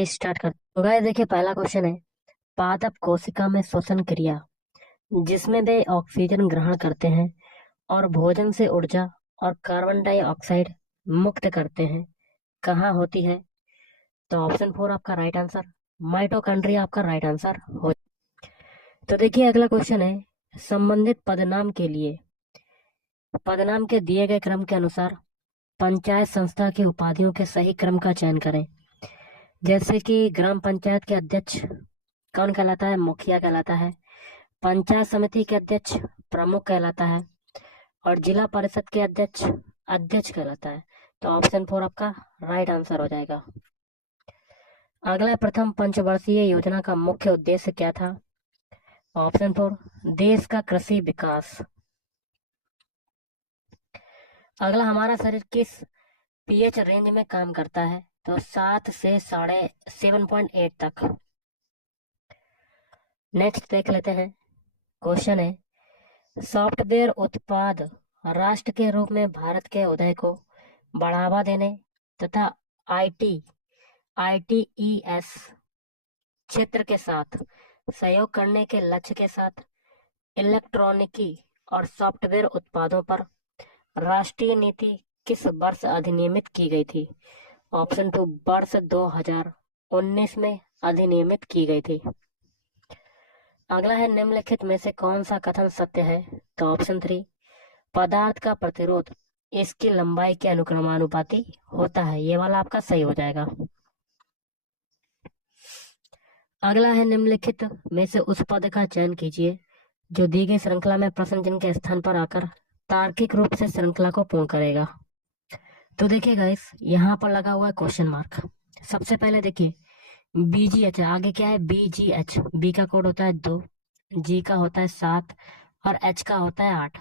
चलिए स्टार्ट करते हैं। तो गाइस देखिए, पहला क्वेश्चन है, पादप कोशिका में श्वसन क्रिया जिसमें वे ऑक्सीजन ग्रहण करते हैं और भोजन से ऊर्जा और कार्बन डाइऑक्साइड मुक्त करते हैं, कहाँ होती है? तो ऑप्शन 4 आपका राइट आंसर, माइटोकॉन्ड्रिया आपका राइट आंसर हो। तो देखिए अगला क्वेश्चन है, संबंधित पदनाम के लिए पदनाम के दिए गए क्रम के अनुसार पंचायत संस्था की उपाधियों के सही क्रम का चयन करें। जैसे कि ग्राम पंचायत के अध्यक्ष कौन कहलाता है? मुखिया कहलाता है। पंचायत समिति के अध्यक्ष प्रमुख कहलाता है। और जिला परिषद के अध्यक्ष अध्यक्ष कहलाता है। तो ऑप्शन 4 आपका राइट आंसर हो जाएगा। अगला, प्रथम पंचवर्षीय योजना का मुख्य उद्देश्य क्या था? ऑप्शन 4 देश का कृषि विकास। अगला, हमारा शरीर किस पीएच रेंज में काम करता है? तो 7 से 7.8 तक। नेक्स्ट देख लेते हैं। क्वेश्चन है, सॉफ्टवेयर उत्पाद राष्ट्र के रूप में भारत के उदय को बढ़ावा देने तथा आईटीईएस क्षेत्र के साथ सहयोग करने के लक्ष्य के साथ इलेक्ट्रॉनिकी और सॉफ्टवेयर उत्पादों पर राष्ट्रीय नीति किस वर्ष अधिनियमित की गई थी? ऑप्शन 2 वर्ष 2019 में अधिनियमित की गई थी। अगला है, निम्नलिखित में से कौन सा कथन सत्य है? तो ऑप्शन 3 पदार्थ का प्रतिरोध इसकी लंबाई के अनुक्रमानुपाती होता है, ये वाला आपका सही हो जाएगा। अगला है, निम्नलिखित में से उस पद का चयन कीजिए जो दी गई श्रृंखला में प्रश्न चिन्ह के स्थान पर आकर तार्किक रूप से श्रृंखला को पूर्ण करेगा। तो देखिए गाइस, यहाँ पर लगा हुआ है क्वेश्चन मार्क। सबसे पहले देखिए, बीजीएच आगे क्या है? बीजीएच, बी का कोड होता है 2, जी का होता है 7 और एच का होता है 8।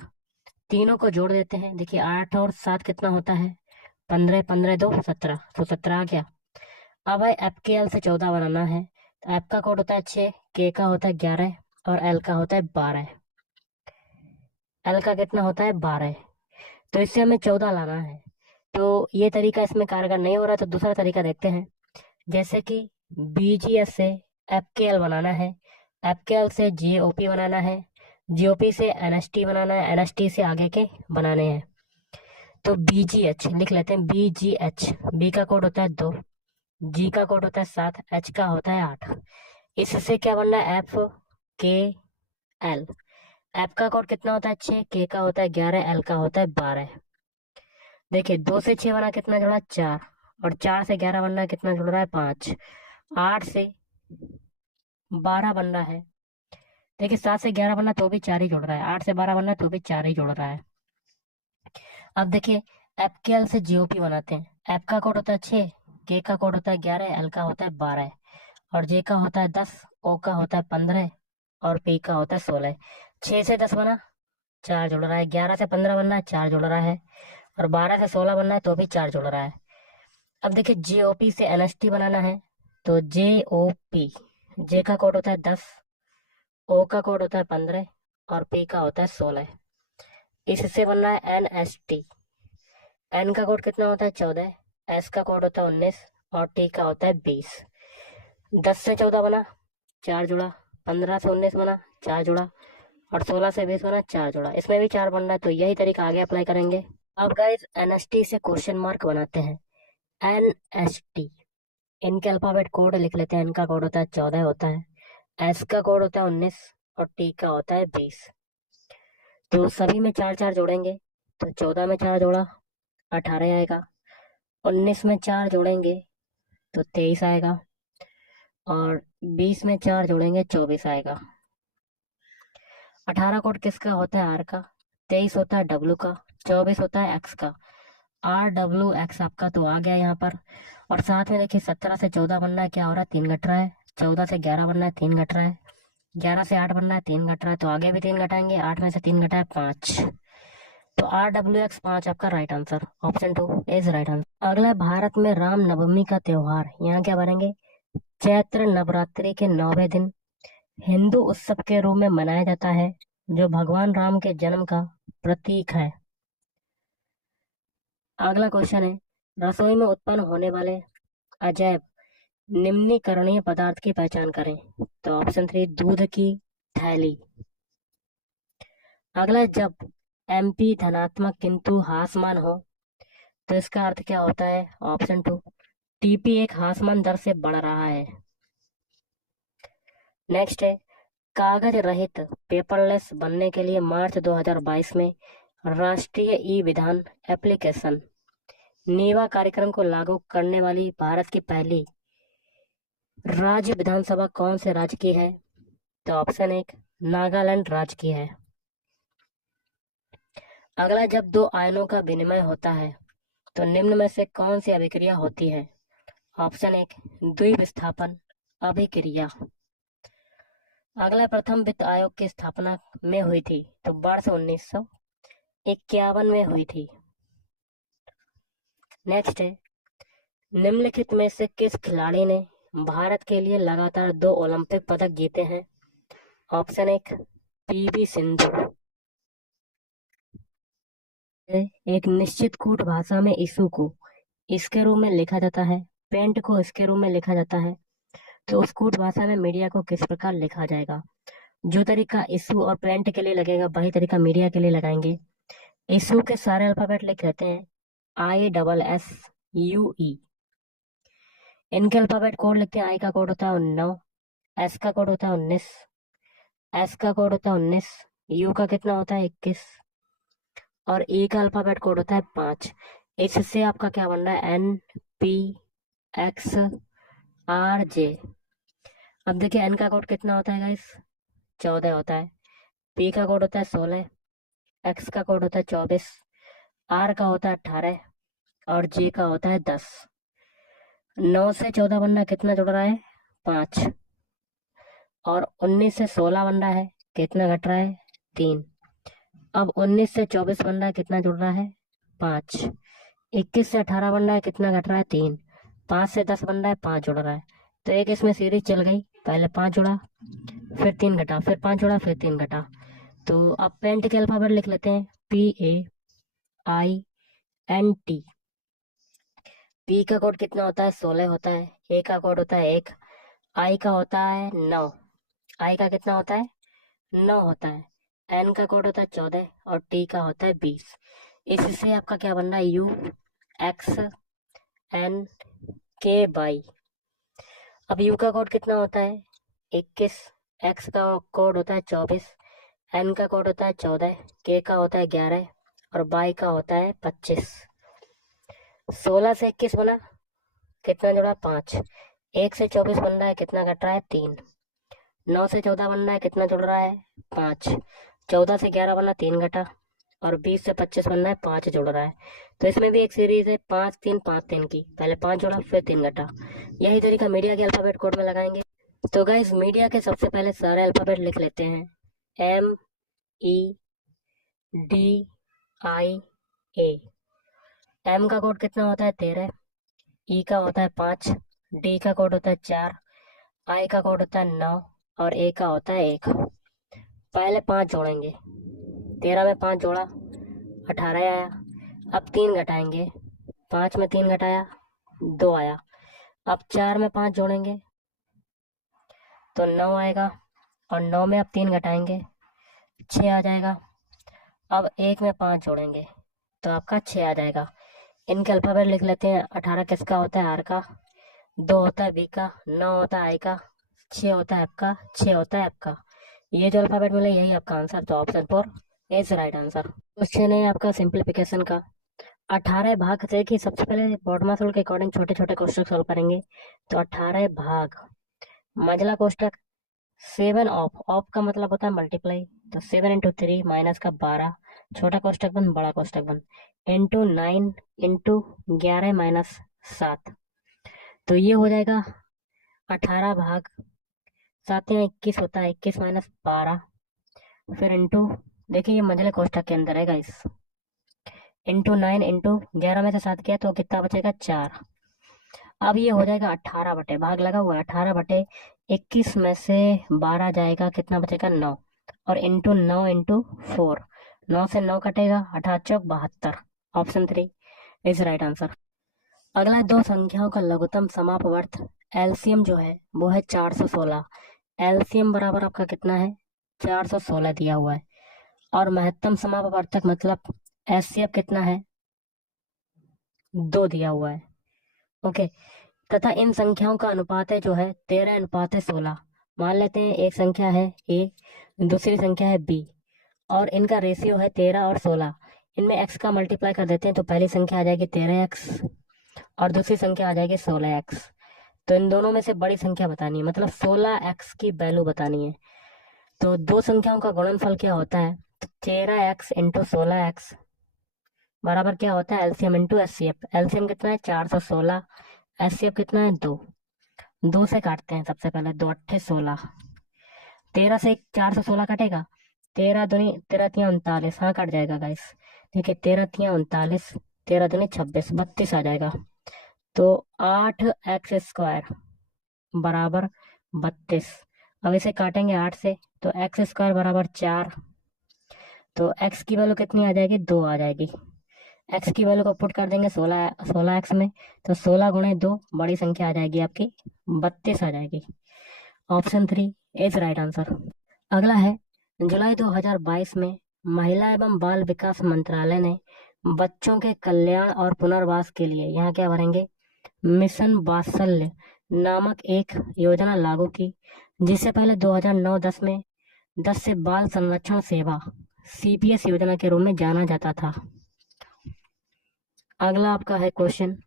तीनों को जोड़ देते हैं। देखिए 8 और 7 कितना होता है? 15, 15 2 17, तो 17 आ गया। अब है एफ के एल से 14 बनाना है। तो एफ का कोड होता है 6, के का होता है 11 और एल का होता है 12। एल का कितना होता है? 12। तो इससे हमें 14 लाना है। तो ये तरीका इसमें कारगर नहीं हो रहा, तो दूसरा तरीका देखते हैं। जैसे कि बीजीएस से एफ के एल बनाना है, एफ के एल से जीओपी बनाना है, जीओपी से एनएसटी बनाना है, एनएसटी से आगे के बनाने हैं। तो बीजीएच लिख लेते हैं, बीजीएच, बी का कोड होता है 2, जी का कोड होता है 7, एच का होता है 8। इससे क्या बनना है? एफ के एल। एफ का कोड कितना होता है? 6, के का होता है 11, एल का होता है 12। देखिए 2 से 6 बना कितना जुड़ा? 4, और 4 से 11 बनना कितना जुड़ रहा है? 5। 8 से 12 बन रहा है। देखिए 7 से 11 बनना तो भी 4 ही जुड़ रहा है, 8 से 12 बनना तो भी 4 ही जुड़ रहा है। अब देखिए एफ के एल से जीओपी बनाते हैं। एफ का कोड होता है 6, के का कोड होता है 11, एल का होता है 12 और जे का होता है 10, ओ का होता है 15 और पी का होता है 16। 6 से 10 बना 4 जुड़ रहा है, 11 से 15 बनना है 4 जुड़ रहा है और 12 से 16 बनना है तो भी 4 जुड़ रहा है। अब देखिए जीओपी से एनएसटी बनाना है। तो जेओपी, जे का कोड होता है 10, ओ का कोड होता है 15 और पी का होता है 16। इससे बन रहा है एनएसटी। एन का कोड कितना होता है? 14, एस का कोड होता है 19 और टी का होता है 20। 10 से 14 बना 4 जुड़ा, 15 से 19 बना 4 जुड़ा और 16 से 20 बना 4 जुड़ा। इसमें भी 4 बन रहा है, तो यही तरीका आगे अप्लाई करेंगे। अब गाइस एनएसटी से क्वेश्चन मार्क बनाते हैं। एनएसटी, इनके अल्फाबेट कोड लिख लेते हैं। एन का कोड होता है 14 होता है, एस का कोड होता है 19 और टी का होता है 20। तो सभी में 4 4 जोड़ेंगे। तो 14 में 4 जोड़ा 18 आएगा, 19 में 4 जोड़ेंगे तो 23 आएगा और 20 में 4 जोड़ेंगे 24 आएगा। 18 कोड किसका होता है? आर का, 23 होता है डब्लू का, 24 होता है एक्स का। आर डब्लू एक्स आपका तो आ गया यहाँ पर। और साथ में देखिए 17 से 14 बनना है, क्या हो रहा है? 3 घट रहा है। 14 से 11 बनना है, 3 घट रहा है। 11 से 8 बनना है, 3 घट रहा है, तो आगे भी 3 घटाएंगे। 8 में से 3 घटा है 5। तो आर डब्ल्यू एक्स 5 आपका right answer, option 2 is right answer. अगला है, भारत में राम नवमी का त्योहार, यहाँ क्या भरेंगे? चैत्र नवरात्रि के 9वें दिन हिंदू उत्सव के रूप में मनाया जाता है, जो भगवान राम के जन्म का प्रतीक है। अगला क्वेश्चन है, रसोई में उत्पन्न होने वाले अजैव निम्नीकरणीय पदार्थ की पहचान करें। तो ऑप्शन 3 दूध की थैली। अगला, जब MP धनात्मक किंतु ह्रासमान हो तो इसका अर्थ क्या होता है। ऑप्शन 2 TP एक ह्रासमान दर से बढ़ रहा है। नेक्स्ट है, कागज रहित पेपरलेस बनने के लिए मार्च 2022 में राष्ट्रीय ई विधान एप्लीकेशन नीवा कार्यक्रम को लागू करने वाली भारत की पहली राज्य विधानसभा कौन से राज्य की है। तो ऑप्शन 1 नागालैंड राज्य की है। अगला, जब दो आयनों का विनिमय होता है तो निम्न में से कौन सी अभिक्रिया होती है। ऑप्शन 1 द्विविस्थापन अभिक्रिया। अगला, प्रथम वित्त आयोग की स्थापना में हुई थी तो वर्ष 1951 में हुई थी। नेक्स्ट है, निम्नलिखित में से किस खिलाड़ी ने भारत के लिए लगातार 2 ओलंपिक पदक जीते हैं। Option 1 PV Sindhu. एक निश्चित कूट भाषा में इशू को इसके रूप में लिखा जाता है, पेंट को इसके रूप में लिखा जाता है, तो उस कूट भाषा में मीडिया को किस प्रकार लिखा जाएगा। जो तरीका इशू और पेंट के लिए लगेगा वही तरीका मीडिया के लिए लगाएंगे। इशू के सारे अल्फाबेट लिख लेते हैं ISSUE। इनके अल्फाबेट कोड लिखते हैं। आई का कोड होता है 9, एस का कोड होता है 19, एस का कोड होता है 19, यू का कितना होता है 21 और ई का अल्फाबेट कोड होता है 5। इससे आपका क्या बन रहा है NPXRJ। अब देखिए एन का कोड कितना होता है गाइस 14 होता है, पी का कोड होता है 16, एक्स का कोड होता है 24, आर का होता है 18 और जे का होता है 10। 9 से 14 बनना कितना जुड़ रहा है 5 और 19 से 16 बन रहा है कितना घट रहा है 3। अब 19 से 24 बन रहा है कितना जुड़ रहा है 5। 21 से 18 बन रहा है कितना घट रहा है 3। 5 से 10 बन रहा है 5 जुड़ रहा है। तो एक इसमें सीरीज चल गई, पहले 5 जुड़ा फिर 3 घटा फिर 5 जुड़ा फिर 3 घटा। तो अब पेंट के अल्फाबेट लिख लेते हैं PAINT। पी का कोड कितना होता है 16 होता है, ए का कोड होता है 1, आई का होता है 9, आई का कितना होता है 9 होता है, एन का कोड होता है 14 और टी का होता है 20। इससे आपका क्या बन रहा है UXNK/। अब यू का कोड कितना होता है 21, एक्स का कोड होता है 24, एन का कोड होता है 14, के का होता है 11 और बाई का होता है 25। 16 से 21 बना कितना जुड़ा 5। 1 से 24 बन रहा है कितना घट रहा है 3। 9 से 14 बन रहा है कितना जुड़ रहा है 5। 14 से 11 बना 3 घटा और 20 से 25 बन रहा है 5 जुड़ रहा है। तो इसमें भी एक सीरीज है 5 3 5 3 की, पहले 5 जोड़ा फिर 3 घटा। यही तरीका मीडिया के अल्फाबेट कोड में लगाएंगे। तो गाइस मीडिया के सबसे पहले सारे अल्फाबेट लिख लेते हैं MEDIA। एम का कोड कितना होता है 13, ई का होता है 5, डी का कोड होता है 4, आई का कोड होता है 9 और ए का होता है 1। पहले 5 जोड़ेंगे, 13 में 5 जोड़ा 18 आया। अब 3 घटाएंगे, 5 में 3 घटाया 2 आया। अब 4 में 5 जोड़ेंगे तो 9 आएगा और 9 में अब 3 घटाएंगे 6 आ जाएगा। अब 1 में 5 जोड़ेंगे तो आपका 6 आ जाएगा। इनके अल्फाबेट लिख लेते हैं। 18 किसका होता है आर का, 2 होता है बी का, 9 होता है आई का, 6 होता है एफ का, 6 होता है एफ का। ये जो अल्फाबेट मिला यही आपका आंसर, तो option 4 is right answer. Question है आपका सिंप्लीफिकेशन का। 18 भाग से कि सबसे पहले बॉडमास रूल के अकॉर्डिंग छोटे छोटे क्वेश्चन सॉल्व करेंगे। तो 18 भाग मझला कोष्टक 7 ऑफ का मतलब होता है मल्टीप्लाई, तो 7 × 3 माइनस का 12 छोटा कोष्टक बंद बड़ा कोष्टक बंद इंटू 9 इंटू 11 माइनस 7। तो ये हो जाएगा 18 भाग 7 या 21 होता है, 21 माइनस 12 फिर इंटू, देखिए ये मंझले कोष्टक के अंदर है गाइस, इंटू 9 इंटू 11 में से 7 किया तो कितना बचेगा 4। अब ये हो जाएगा 18 बटे, भाग लगा हुआ है 18 बटे 21 में से 12 जाएगा कितना बचेगा 9 और इंटू 9 इंटू 4, 9 से 9 कटेगा 18 चौक 72। Option 3 is right answer. अगला, दो संख्याओं का लघुत्तम समापवर्त एलसीएम जो है वो है 416। एलसीएम बराबर आपका कितना है? 416 दिया हुआ है। और महत्तम समापवर्तक मतलब एचसीएफ कितना है? 2 दिया हुआ है। ओके। तथा इन संख्याओं का अनुपात है जो है 13:16। मान लेते हैं एक संख्या है ए, दूसरी संख्या है बी, और इनका रेशियो है 13 और 16। इनमें एक्स का मल्टीप्लाई कर देते हैं तो पहली संख्या आ जाएगी 13x और दूसरी संख्या आ जाएगी 16x। तो इन दोनों में से बड़ी संख्या बतानी है, मतलब 16x की वैल्यू बतानी है। तो दो संख्याओं का गुणनफल क्या होता है? तो 13x इंटू 16x बराबर क्या होता है? LCM into HCF. एलसीएम कितना है? 416। एचसीएफ कितना है? 2। 2 से काटते हैं सबसे पहले। 2 अट्ठे 16। 13 से 416 कटेगा। 13 दूनी 13 तिया 39, हाँ कट जाएगा गाइस। ठीक है, 13 तिया 39, 13 दूनी 26, 32 आ जाएगा। तो 8x² बराबर 32। अब इसे काटेंगे 8 से, तो x² बराबर 4। तो x की वैल्यू कितनी आ जाएगी? 2 आ जाएगी। x की वैल्यू को पुट कर देंगे 16x में, तो 16 गुणे 2 बड़ी संख्या आ जाएगी आपकी 32 आ जाएगी। Option 3 is right answer. अगला है, जुलाई 2022 में महिला एवं बाल विकास मंत्रालय ने बच्चों के कल्याण और पुनर्वास के लिए यहाँ क्या भरेंगे? मिशन वात्सल्य नामक एक योजना लागू की, जिससे पहले 2009-10 में 10 से बाल संरक्षण सेवा सीपीएस योजना के रूप में जाना जाता था। अगला आपका है क्वेश्चन,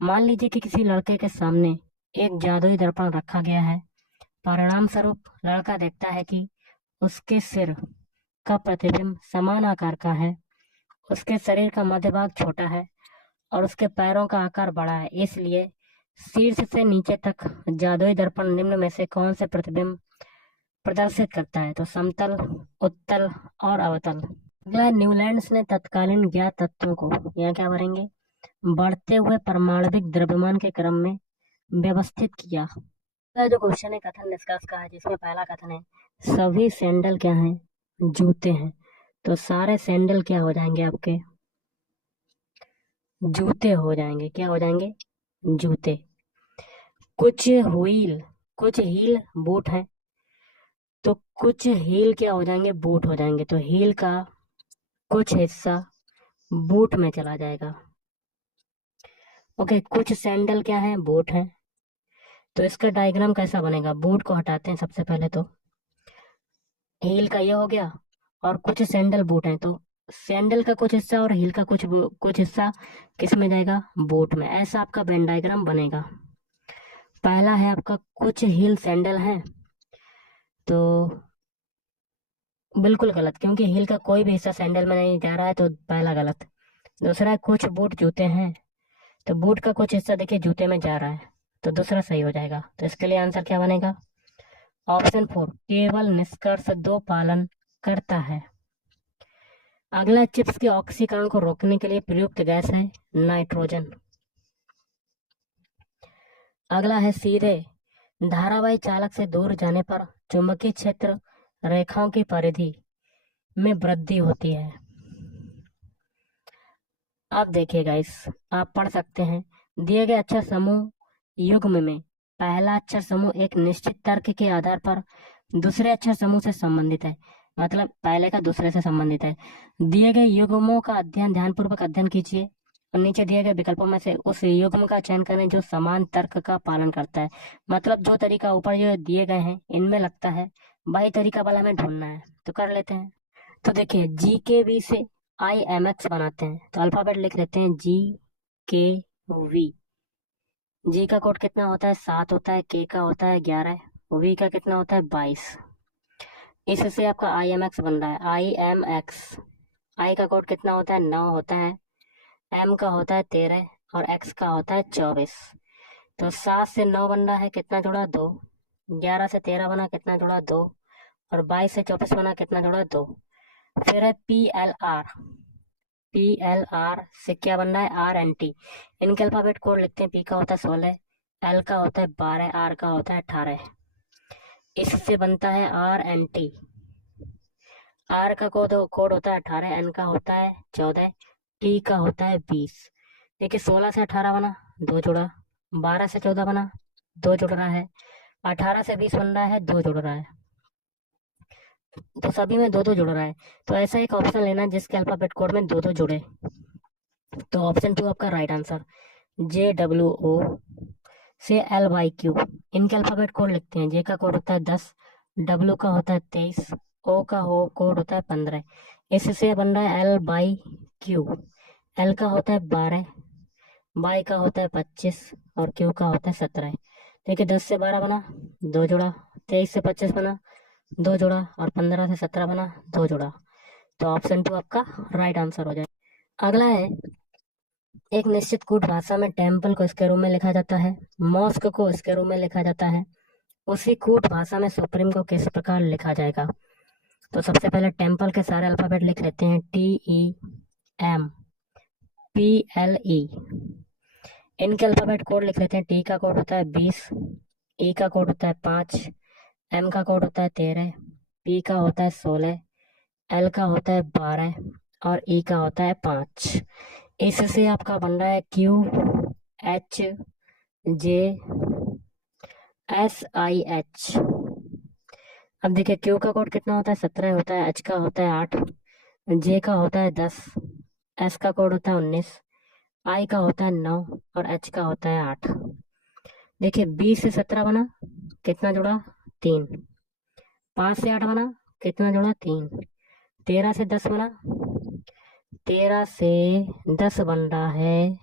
मान लीजिए कि किसी लड़के के सामने एक जादुई दर्पण रखा गया है। परिणाम स्वरूप लड़का देखता है कि उसके सिर का प्रतिबिंब समान आकार का है, उसके शरीर का मध्य भाग छोटा है और उसके पैरों का आकार बड़ा है। इसलिए शीर्ष से नीचे तक जादुई दर्पण निम्न में से कौन से प्रतिबिंब प्रदर्शित करता है? तो समतल, उत्तल और अवतल। अगला, न्यूलैंड्स ने तत्कालीन ज्ञात तत्वों को यहाँ क्या भरेंगे? बढ़ते हुए परमाणविक द्रव्यमान के क्रम में व्यवस्थित किया। जो क्वेश्चन है कथन निष्कर्ष का है, जिसमें पहला कथन है सभी सैंडल क्या हैं? जूते हैं। तो सारे सैंडल क्या हो जाएंगे आपके? जूते हो जाएंगे। क्या हो जाएंगे? जूते। कुछ हील बूट हैं, तो कुछ हील क्या हो जाएंगे? बूट हो जाएंगे। तो हील का कुछ हिस्सा बूट में चला जाएगा। ओके, कुछ सैंडल क्या है? बूट है। तो इसका डायग्राम कैसा बनेगा? बूट को हटाते हैं सबसे पहले, तो हील का ये हो गया और कुछ सैंडल बूट हैं, तो सैंडल का कुछ हिस्सा और हील का कुछ हिस्सा किस में जाएगा? बूट में। ऐसा आपका वेन डायग्राम बनेगा। पहला है आपका कुछ हील सैंडल है, तो बिल्कुल गलत, क्योंकि हील का कोई भी हिस्सा सैंडल में नहीं जा रहा है, तो पहला गलत। दूसरा है कुछ बूट जूते हैं, तो बूट का कुछ हिस्सा देखिए जूते में जा रहा है, तो दूसरा सही हो जाएगा। तो इसके लिए आंसर क्या बनेगा? ऑप्शन 4 केवल निष्कर्ष 2 पालन करता है। अगला, चिप्स के ऑक्सीकरण को रोकने के लिए प्रयुक्त गैस है नाइट्रोजन। अगला है, सीधे धारावाही चालक से दूर जाने पर चुंबकीय क्षेत्र रेखाओं की परिधि में वृद्धि होती है। अब देखिएगा, इस आप पढ़ सकते हैं, दिए गए अक्षर समूह युग्म में पहला अक्षर समूह एक निश्चित तर्क के आधार पर दूसरे अक्षर समूह से संबंधित है, मतलब पहले का दूसरे से संबंधित है। दिए गए युग्मों का अध्ययन ध्यानपूर्वक अध्ययन कीजिए और नीचे दिए गए विकल्पों में से उस युग्म का चयन करें जो समान तर्क का पालन करता है। मतलब जो तरीका ऊपर जो दिए गए हैं इनमें लगता है, वही तरीका वाला हमें ढूंढना है, तो कर लेते हैं। तो देखिए, GKV से IMX बनाते हैं, तो अल्फाबेट लिख लेते हैं GKV। जी का कोड कितना होता है? 7 होता है। के का होता है 11। वी का कितना होता है? 22। इससे आपका IMX बन रहा है। IMX, आई का कोड कितना होता है? 9 होता है। एम का होता है 13 और एक्स का होता है 24। तो 7 से 9 बन रहा है, कितना जोड़ा? 2। 11 से 13 बना, कितना जोड़ा? 2। और 22 से 24 बना, कितना जोड़ा? 2। फिर है PLR। PLR से क्या बन रहा है? RNT। इनके अल्फाबेट कोड लिखते हैं। पी का होता है 16, एल का होता है 12, आर का होता है 18। इससे बनता है RNT। आर का कोड होता है 18, एन का होता है 14, टी का होता है 20। देखिए, 16 से 18 बना, 2 जोड़ा। 12 से 14 बना, दो जुड़ रहा है। 18 से 20 बन रहा है, दो जुड़ रहा है। तो सभी में दो दो जुड़ रहा है। तो ऐसा एक ऑप्शन लेना जिसके अल्फाबेट कोड में दो दो जुड़े। तो ऑप्शन 2 आपका राइट आंसर। JWO से LYQ, इनके अल्फाबेट कोड लिखते हैं। जे का कोड होता है 10, डब्ल्यू का होता है 23, ओ का हो कोड होता है 15। इससे बन रहा है LYQ। एल का होता है 12, वाई का होता है 25 और क्यू का होता है 17। देखिए 10 से 12 बना, दो जोड़ा। 23 से 25 बना, दो जोड़ा। और 15 से 17 बना, दो जोड़ा। तो ऑप्शन 2 आपका राइट आंसर हो जाए। अगला है, एक निश्चित कूट भाषा में टेम्पल को स्क्वायर में लिखा जाता है, मॉस्क को स्क्वायर में लिखा जाता है। उसी कूट भाषा में सुप्रीम को किस प्रकार लिखा जाएगा? तो सबसे पहले टेम्पल के सारे अल्फाबेट लिख लेते हैं। TEMPLE, इनके अल्फाबेट कोड लिख लेते हैं। टी का कोड होता है 20, ई का कोड होता है 5, एम का कोड होता है 13, पी का होता है 16, एल का होता है 12 और ई का होता है 5। इससे आपका बन रहा है QHJSIH। अब देखिए क्यू का कोड कितना होता है? 17 होता है। एच का होता है 8, जे का होता है 10, एस का कोड होता है 19, आई का होता है 9 और एच का होता है 8। देखिए 20 से 17 बना, कितना जुड़ा? 3। 5 से 8 बना, कितना जुड़ा? 3। 13 से 10 बना, 13 से 10 बन रहा है।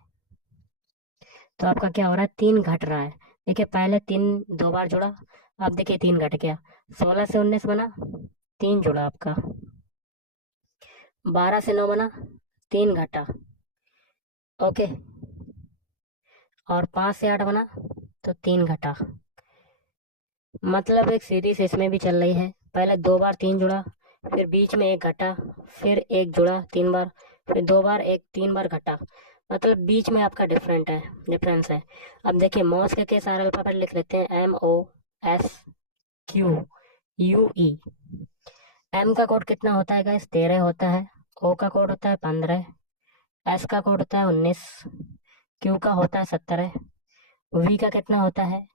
तो आपका क्या हो रहा है? 3 घट रहा है। देखिए पहले 3 दो बार जुड़ा, अब देखिए 3 घट गया। 16 से 19 बना, 3 जुड़ा आपका। 12 से 9 बना, 3 घटा। ओके। और 5 से 8 बना तो 3 घटा। मतलब एक सीरीज इसमें भी चल रही है। पहले 2 बार 3 जुड़ा, फिर बीच में एक घटा, फिर एक जुड़ा 3 बार, फिर 2 बार एक 3 बार घटा। मतलब बीच में आपका डिफरेंस है। अब देखिए मॉस्क के सारे अल्फाबेट लिख लेते हैं। MOSQUE। एम का कोड कितना होता है गाइस? 13 होता है। ओ का कोड होता है 15, एस का कोड होता है 19, क्यू का होता है 17, वी का कितना होता है?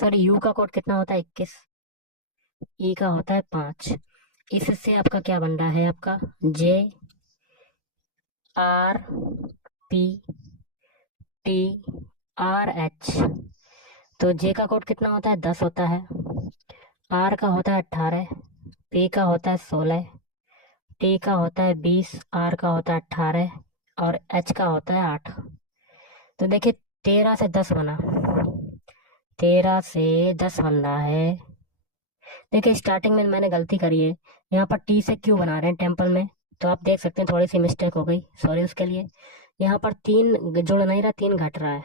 सॉरी, यू का कोड कितना होता है? 21, ई का होता है 5। इससे आपका क्या बन रहा है? आपका JRPTRH। तो जे का कोड कितना होता है? 10 होता है। आर का होता है 18, पी का होता है 16, टी का होता है 20, आर का होता है 18 और एच का होता है 8। तो देखिए 13 से 10 बना, 13 से 10 बन रहा है। देखिए स्टार्टिंग में मैंने गलती करी है, यहाँ पर टी से क्यू बना रहे हैं टेम्पल में। तो आप देख सकते हैं थोड़ी सी मिस्टेक हो गई, सॉरी उसके लिए। यहाँ पर 3 जुड़ नहीं रहा, 3 घट रहा है।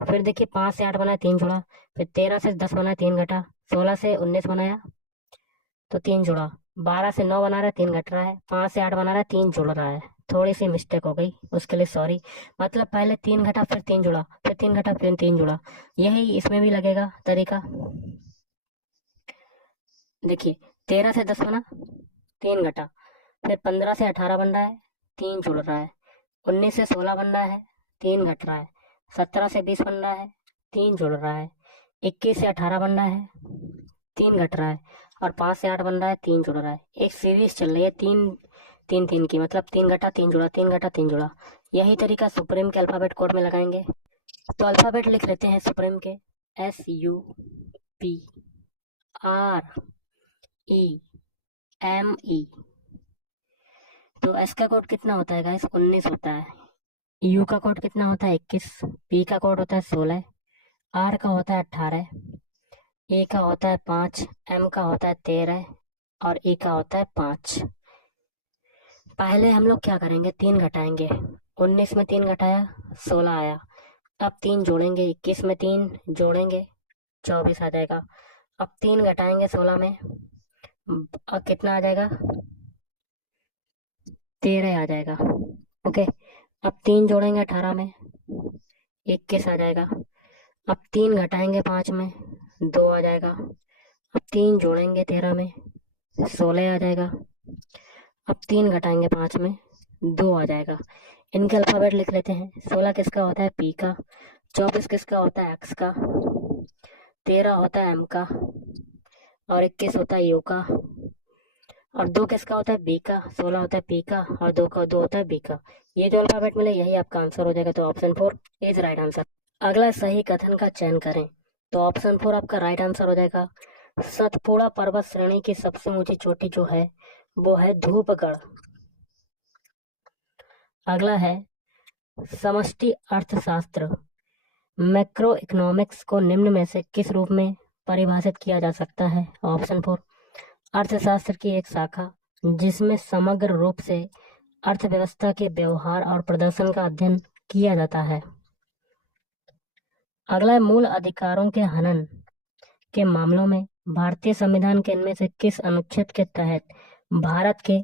फिर देखिए 5 से 8 बनाया, 3 जुड़ा। फिर 13 से 10 बनाया, 3 घटा। 16 से 19 बनाया तो 3 जुड़ा। 12 से 9 बना रहा है, 3 घट रहा है। 5 से 8 बना रहा है, 3 जुड़ रहा है। थोड़ी सी मिस्टेक हो गई, उसके लिए सॉरी। मतलब पहले 3 घटा, फिर 3 जुड़ा, फिर 3 घटा, फिर 3 जुड़ा। यही इसमें भी लगेगा तरीका। देखिए 13 से 10 बना, 3 घटा। फिर 15 से 18 बन रहा है, 3 जुड़ रहा है। 19 से 16 बन रहा है, 3 घट रहा है। 17 से 20 बन रहा है, 3 जुड़ रहा है। 21 से 18 बन रहा है, 3 घट रहा है। और 5 से 8 बन रहा है, 3 जुड़ रहा है। एक सीरीज चल रही है 3 3 3 की, मतलब 3 घटा 3 जुड़ा, 3 घटा 3 जुड़ा। यही तरीका सुप्रीम के अल्फाबेट कोड में लगाएंगे। तो अल्फाबेट लिख लेते हैं सुप्रीम के। SUPREME। तो एस का कोड कितना होता है गाइस? 19 होता है। यू का कोड कितना होता है? 21। पी का कोड होता है 16, आर का होता है 18, ए का होता है 5, एम का होता है 13 और ई का होता है 5। पहले हम लोग क्या करेंगे? 3 घटाएंगे। 19 में 3 घटाया, 16 आया। अब 3 जोड़ेंगे, 21 में 3 जोड़ेंगे, 24 आ जाएगा। अब 3 घटाएंगे 16 में, अब कितना आ जाएगा? 13 आ जाएगा। ओके। अब 3 जोड़ेंगे 18 में, 21 आ जाएगा। अब 3 घटाएंगे 5 में, 2 आ जाएगा। अब 3 जोड़ेंगे 13 में, 16 आ जाएगा। अब 3 घटाएंगे 5 में, 2 आ जाएगा। इनके अल्फाबेट लिख लेते हैं। 16 किसका होता है? पी का। 24 किसका होता है? एक्स का। 13 होता है एम का, और 21 होता है यू का, और 2 किसका होता है बी का, 16 होता है पी का, और 2 का 2 होता है बी का। ये जो अल्फाबेट मिले यही आपका आंसर हो जाएगा, तो ऑप्शन 4 इज राइट आंसर। अगला सही कथन का चयन करें, तो ऑप्शन 4 आपका राइट आंसर हो जाएगा। सतपुड़ा पर्वत श्रेणी की सबसे ऊंची चोटी जो है वो है धूपगढ़। अगला है समष्टि अर्थशास्त्र, मैक्रो इकोनॉमिक्स को निम्न में से किस रूप में परिभाषित किया जा सकता है? ऑप्शन 4 अर्थशास्त्र की एक शाखा जिसमें समग्र रूप से अर्थव्यवस्था के व्यवहार और प्रदर्शन का अध्ययन किया जाता है। अगला है मूल अधिकारों के हनन के मामलों में भारतीय संविधान के इनमें से किस अनुच्छेद के तहत भारत के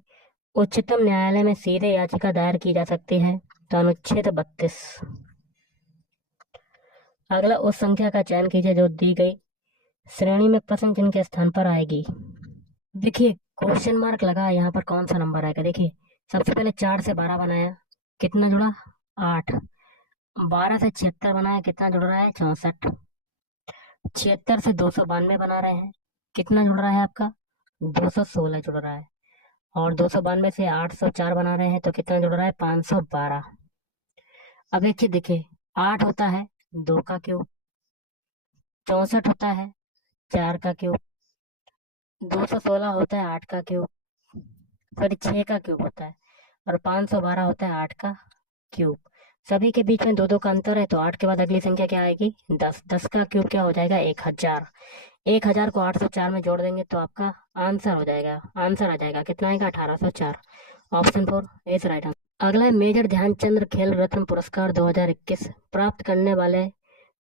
उच्चतम न्यायालय में सीधे याचिका दायर की जा सकती है? तो अनुच्छेद 32। अगला उस संख्या का चयन कीजिए जो दी गई श्रेणी में प्रश्न चिन्ह के स्थान पर आएगी। देखिए क्वेश्चन मार्क लगा है, यहाँ पर कौन सा नंबर आएगा? देखिए सबसे पहले 4 से 12 बनाया, कितना जुड़ा? 8। 12 से 76 बनाया, कितना जुड़ रहा है? 64। 76 से 292 बना रहे हैं, कितना जुड़ रहा है आपका? 216 जुड़ रहा है। और 292 से 804 बना रहे हैं तो कितना जुड़ रहा है? 512। अब एक चीज देखिए, 8 होता है 2 का क्यूब, 64 होता है 4 का क्यूब, 216 होता है 8 का क्यूब, सॉरी 6 का क्यूब होता है, और 512 होता है 8 का क्यूब। सभी के बीच में 2 2 का अंतर है, तो 8 के बाद अगली संख्या क्या आएगी? 10। 10 का क्यूब क्या हो जाएगा? 1000। 1000 को 804 में जोड़ देंगे तो आपका आंसर हो जाएगा, आंसर आ जाएगा कितना आएगा? 1804। Option 4 is right answer. अगला है मेजर ध्यानचंद खेल रत्न पुरस्कार 2021 प्राप्त करने वाले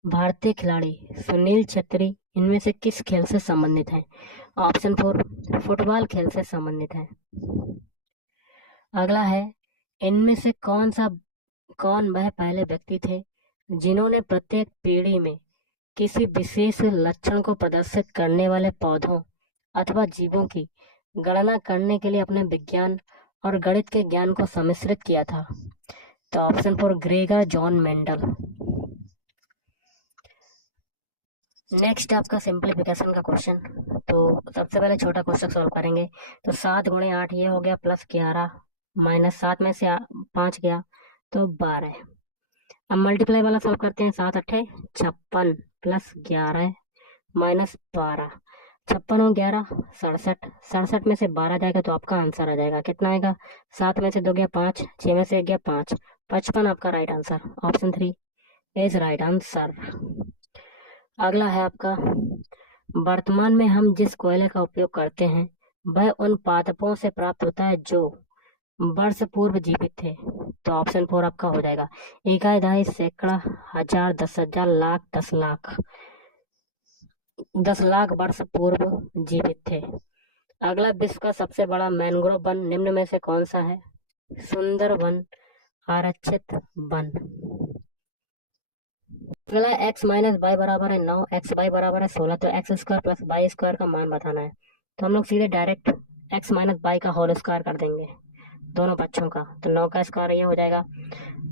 भारतीय खिलाड़ी सुनील छेत्री इनमें से किस खेल से संबंधित हैं? ऑप्शन 4 फुटबॉल खेल से संबंधित है। अगला है इनमें से कौन वह पहले व्यक्ति थे जिन्होंने प्रत्येक पीढ़ी में किसी विशेष लक्षण को प्रदर्शित करने वाले पौधों अथवा जीवों की गणना करने के लिए अपने विज्ञान और गणित के ज्ञान को सम्मिश्रित किया था? तो option 4 Gregor John Mendel. Next आपका सिंप्लीफिकेशन का क्वेश्चन, तो सबसे पहले छोटा क्वेश्चन सॉल्व करेंगे। तो 7 गुणे 8 ये हो गया, प्लस 11 माइनस 7 में से 5 गया तो 12। अब मल्टीप्लाई वाला सॉल्व करते हैं। 7 अट्ठे 56 प्लस 11 माइनस 12, 56 और 11 67, 67 में से 12 जाएगा तो आपका आंसर आ जाएगा, कितना आएगा? 7 में से 2 गया 5, 6 में से 1 गया 5, 55 आपका right answer. Option 3 is right answer. अगला है आपका वर्तमान में हम जिस कोयले का उपयोग करते हैं वह उन पादपों से प्राप्त होता है जो वर्ष पूर्व जीवित थे? तो ऑप्शन 4 आपका हो जाएगा इकाई, दहाई, सैकड़ा, हजार, 10,000, लाख, 10 लाख। 10 लाख वर्ष पूर्व जीवित थे। अगला विश्व का सबसे बड़ा मैंग्रोव वन निम्न में से कौन सा है? सुंदरवन आरक्षित वन। अगला एक्स माइनस वाई बराबर है 9, एक्स वाई बराबर है 16, तो x square plus y square का मान बताना है। तो हम लोग सीधे डायरेक्ट एक्स माइनस वाई का होल स्क्वायर कर देंगे दोनों पक्षों का, तो 9 का स्क्वायर ये हो जाएगा,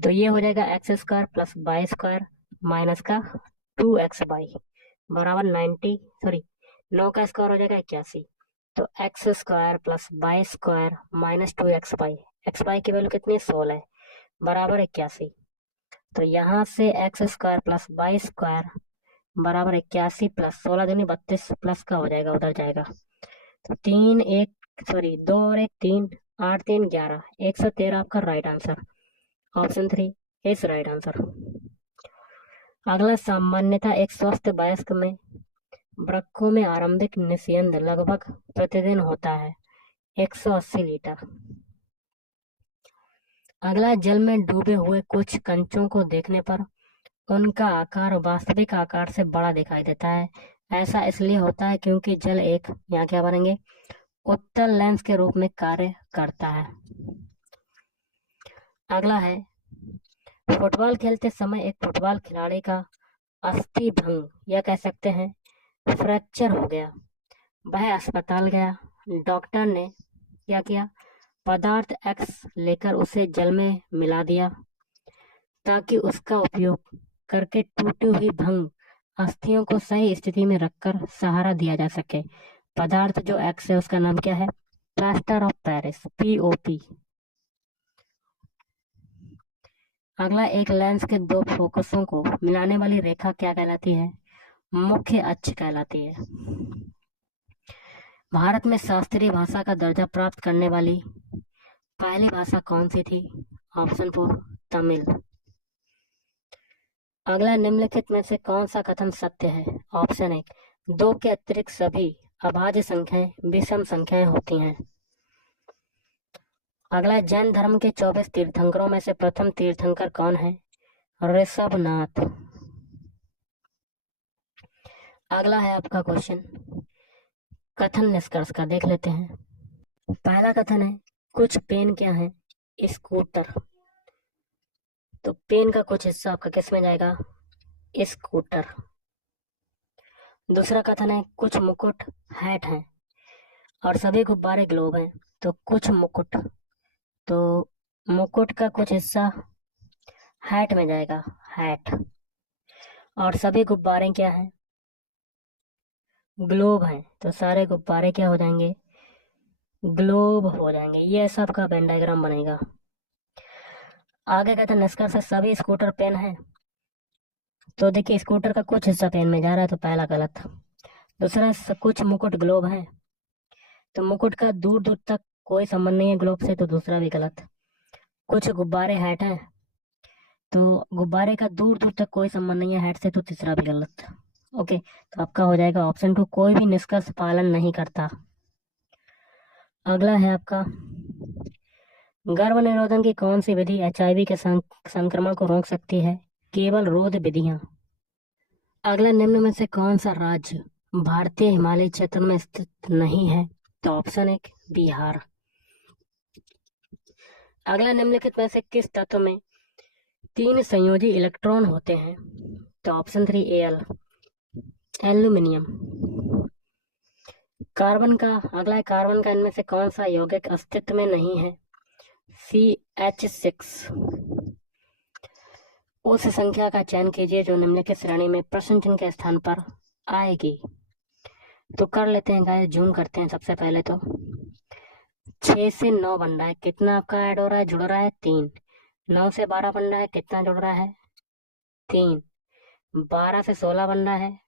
तो ये हो जाएगा x square plus y square minus का 2xy बराबर 90, सॉरी 9 का स्क्वायर हो जाएगा 81, तो x square plus y square minus 2xy, x y की वैल्यू कितनी है? 16 बराबर 81। तो यहाँ से x square plus y square बराबर 81 प्लस 16 दूनी 32 प्लस का हो जाएगा, उधर जाएगा, तो 3 1 सॉरी 2 और 1 3, 8 3 11, 113 आपका right answer. Option 3 is right answer. अगला सामान्यतः एक स्वस्थ वयस्क में वृक्कों में आरंभिक निस्यंद लगभग प्रतिदिन होता है 180 लीटर। अगला जल में डूबे हुए कुछ कंचों को देखने पर उनका आकार वास्तविक आकार से बड़ा दिखाई देता है। ऐसा इसलिए होता है क्योंकि जल एक, यहाँ क्या बनेंगे, उत्तल लेंस के रूप में कार्य करता है। अगला है फुटबॉल खेलते समय एक फुटबॉल खिलाड़ी का अस्थि भंग या कह सकते हैं फ्रैक्चर हो गया, वह अस्पताल गया, डॉक्टर ने क्या किया? पदार्थ एक्स लेकर उसे जल में मिला दिया ताकि उसका उपयोग करके टूटी हुई भंग अस्थियों को सही स्थिति में रखकर सहारा दिया जा सके। पदार्थ जो एक्स है उसका नाम क्या है? Plaster of Paris, POP. अगला, एक लेंस के दो फोकसों को मिलाने वाली रेखा क्या कहलाती है? मुख्य अक्ष कहलाती है। भारत में शास्त्रीय भाषा का दर्जा प्राप्त करने वाली पहली भाषा कौन सी थी? ऑप्शन 4 तमिल। अगला, निम्नलिखित में से कौन सा कथन सत्य है? ऑप्शन 1 2 के अतिरिक्त सभी अभाज्य संख्याएं विषम संख्याएं होती हैं। अगला, जैन धर्म के 24 तीर्थंकरों में से प्रथम तीर्थंकर कौन है? ऋषभनाथ। अगला है आपका क्वेश्चन कथन निष्कर्ष का, देख लेते हैं। पहला कथन है, कुछ पेन क्या है? स्कूटर। तो पेन का कुछ हिस्सा आपका किस में जाएगा? स्कूटर। दूसरा कथन है, कुछ मुकुट हैट है और सभी गुब्बारे ग्लोब हैं। तो कुछ मुकुट, तो मुकुट का कुछ हिस्सा हैट में जाएगा, हैट। और सभी गुब्बारे क्या हैं? ग्लोब हैं। तो सारे गुब्बारे क्या हो जाएंगे? ग्लोब हो जाएंगे। ये सब का वेन डायग्राम बनेगा। आगे कहते हैं निष्कर्ष है, सभी स्कूटर पेन है। तो देखिए स्कूटर का कुछ हिस्सा पेन में जा रहा है, तो पहला गलत। दूसरा, कुछ मुकुट ग्लोब है, तो मुकुट का दूर दूर तक कोई संबंध नहीं है ग्लोब से, तो दूसरा भी गलत। कुछ गुब्बारे हैट है, तो गुब्बारे का दूर दूर तक कोई संबंध नहीं है हैट से, तो तीसरा भी गलत। ओके, तो आपका हो जाएगा ऑप्शन 2, कोई भी निष्कर्ष पालन नहीं करता। अगला है आपका, गर्भ निरोधन की कौन सी विधि एचआईवी के संक्रमण को रोक सकती है? केवल रोध विधियां। अगला, निम्न में से कौन सा राज्य भारतीय हिमालय क्षेत्र में स्थित नहीं है? तो ऑप्शन 1 बिहार। अगला, निम्नलिखित में से किस तत्व में 3 संयोजी इलेक्ट्रॉन होते हैं? तो ऑप्शन 3 एल, एल्यूमिनियम। कार्बन का, अगला है, कार्बन का इनमें से कौन सा यौगिक अस्तित्व में नहीं है? CH6। उस संख्या का चयन कीजिए जो निम्नलिखित श्रेणी में प्रश्न चिन्ह के स्थान पर आएगी। तो कर लेते हैं गाइस, जूम करते हैं। सबसे पहले तो 6 से 9 बन रहा है, कितना आपका ऐड हो रहा है, जुड़ रहा है? 3। 9 से 12 बन रहा है, कितना जुड़ रहा है? 3। 12 से 16 बन रहा है,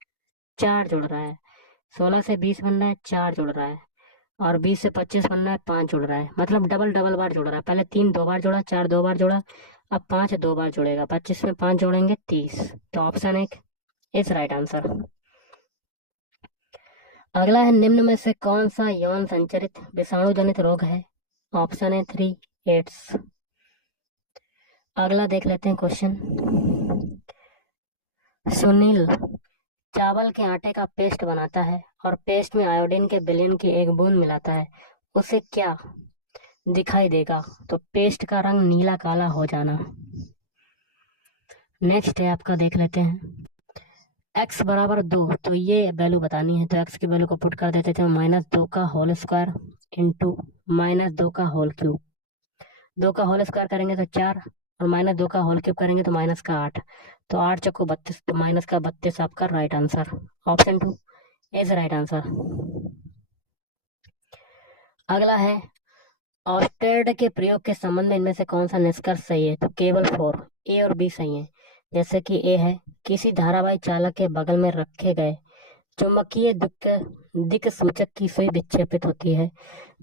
4 जुड़ रहा है। 16 से 20 बन रहा है, 4 जुड़ रहा है। और 20 से 25 बन रहा है, 5 जुड़ रहा है। मतलब डबल डबल बार जुड़ रहा है। पहले 3 2 बार जुड़ा, 4 2 बार जुड़ा, अब 5 2 बार जुड़ेगा। 25 में 5 जोड़ेंगे 30। तो ऑप्शन 1 इज राइट आंसर। अगला है, निम्न में से कौन सा यौन संचरित विषाणु जनित रोग है? ऑप्शन है 3 एड्स। अगला देख लेते हैं क्वेश्चन। सुनील चावल के आटे का पेस्ट बनाता है और पेस्ट में आयोडीन के विलयन की एक बूंद मिलाता है, उसे क्या दिखाई देगा? तो पेस्ट का रंग नीला काला हो जाना। नेक्स्ट है आपका, देख लेते हैं। x बराबर 2, तो ये वैल्यू बतानी है। तो x की वैल्यू को पुट कर देते थे, -2 का होल स्क्वायर इंटू -2 का होल क्यूब। 2 का होल स्क्वायर करेंगे तो 4, और -2 का होल क्यूब करेंगे तो माइनस का 8। तो 8 चौको 32, तो माइनस का 32 आपका right answer. Option 2 is right answer. अगला है, ऑस्टेड के प्रयोग के संबंध में इनमें से कौन सा निष्कर्ष सही है? तो केवल 4, ए और बी सही है। जैसे कि ए है, किसी धारावाही चालक के बगल में रखे गए चुंबकीय दिक् सूचक की सुई विक्षेपित होती है।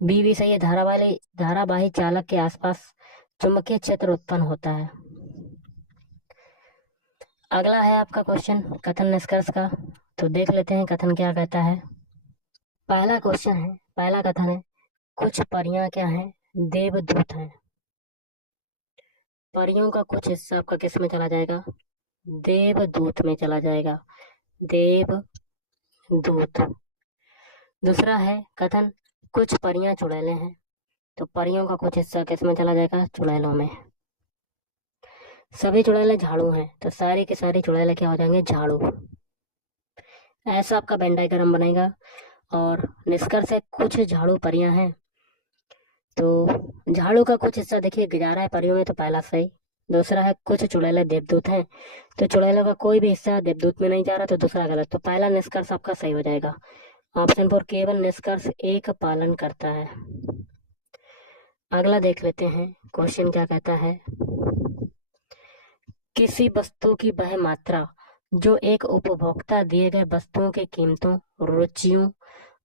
बी भी सही है, धारावाही चालक के आसपास चुंबकीय क्षेत्र उत्पन्न होता है। अगला है आपका क्वेश्चन कथन निष्कर्ष का। तो देख लेते हैं कथन क्या कहता है। पहला क्वेश्चन है, पहला कथन है, कुछ परियां क्या हैं? देवदूत हैं। परियों का कुछ हिस्सा आपका किस में चला जाएगा? देवदूत में चला जाएगा, देवदूत। दूसरा है कथन, कुछ परियां चुड़ैलें हैं। तो परियों का कुछ हिस्सा किस में चला जाएगा? चुड़ैलों में। सभी चुड़ैलें झाड़ू हैं, तो सारी की सारी चुड़ैलें क्या हो जाएंगे? झाड़ू। ऐसा आपका वेन डायग्राम बनेगा। और निष्कर्ष है, कुछ झाड़ू परियां हैं। तो झाड़ू का कुछ हिस्सा देखिए जा रहा है परियों में, तो पहला सही। दूसरा है कुछ चुड़ैले देवदूत हैं। तो चुड़ैलों का कोई भी हिस्सा देवदूत में नहीं जा रहा, तो दूसरा गलत। तो पहला निष्कर्ष आपका सही हो जाएगा। ऑप्शन 4 केवल निष्कर्ष एक पालन करता है। अगला देख लेते हैं क्वेश्चन क्या कहता है। किसी वस्तु की वह मात्रा जो एक उपभोक्ता दिए गए वस्तुओं की कीमतों, रुचियों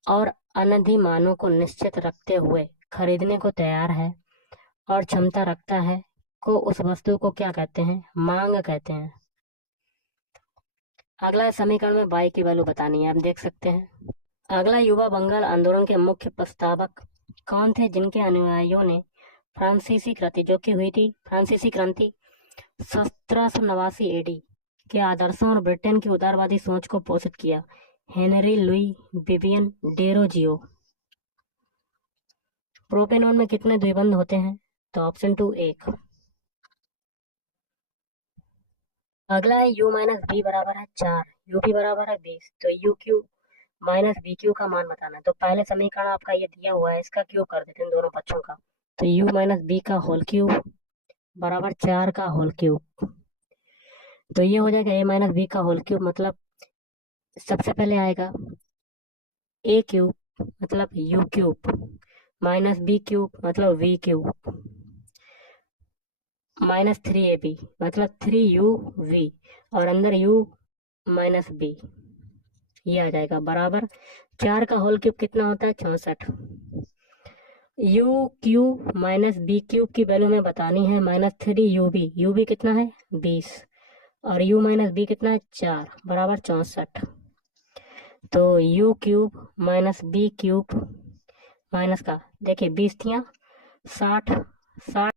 और अनुमानों को निश्चित रखते हुए खरीदने को तैयार है और क्षमता रखता है, को उस वस्तु को क्या कहते हैं? मांग कहते हैं। अगला समीकरण में y की वैल्यू बतानी है, आप देख सकते हैं। अगला युवा बंगाल आंदोलन के मुख्य प्रस्तावक कौन थे, जिनके अनुयायियों ने फ्रांसीसी क्रांति, जो कि हुई थी फ्रांसीसी क्रांति 1789 एडी के आदर्शों और ब्रिटेन की उदारवादी सोच को पोषित किया? Henry Louis Vivian Derozio. Propanone में कितने द्विबंध होते हैं? तो ऑप्शन 2 1। अगला है u माइनस बी बराबर है 4, यू पी बराबर है 20, तो u cube minus v cube का मान बताना है। तो पहले समीकरण आपका ये दिया हुआ है, इसका क्यूब कर देते हैं दोनों पक्षों का। तो u माइनस बी का होल क्यूब बराबर 4 का होल क्यूब। तो ये हो जाएगा a माइनस बी का होल क्यूब, मतलब सबसे पहले आएगा a क्यूब मतलब u cube minus B cube मतलब v क्यूब माइनस 3ab मतलब 3uv और अंदर u माइनस बी, ये आ जाएगा बराबर 4 का होल क्यूब कितना होता है? 64। U cube minus B cube की वैल्यू में बतानी है, माइनस 3ub, ub कितना है? 20 और u माइनस बी कितना है? 4 बराबर 64। तो u cube minus B cube minus का देखिए 20 थिया 60 60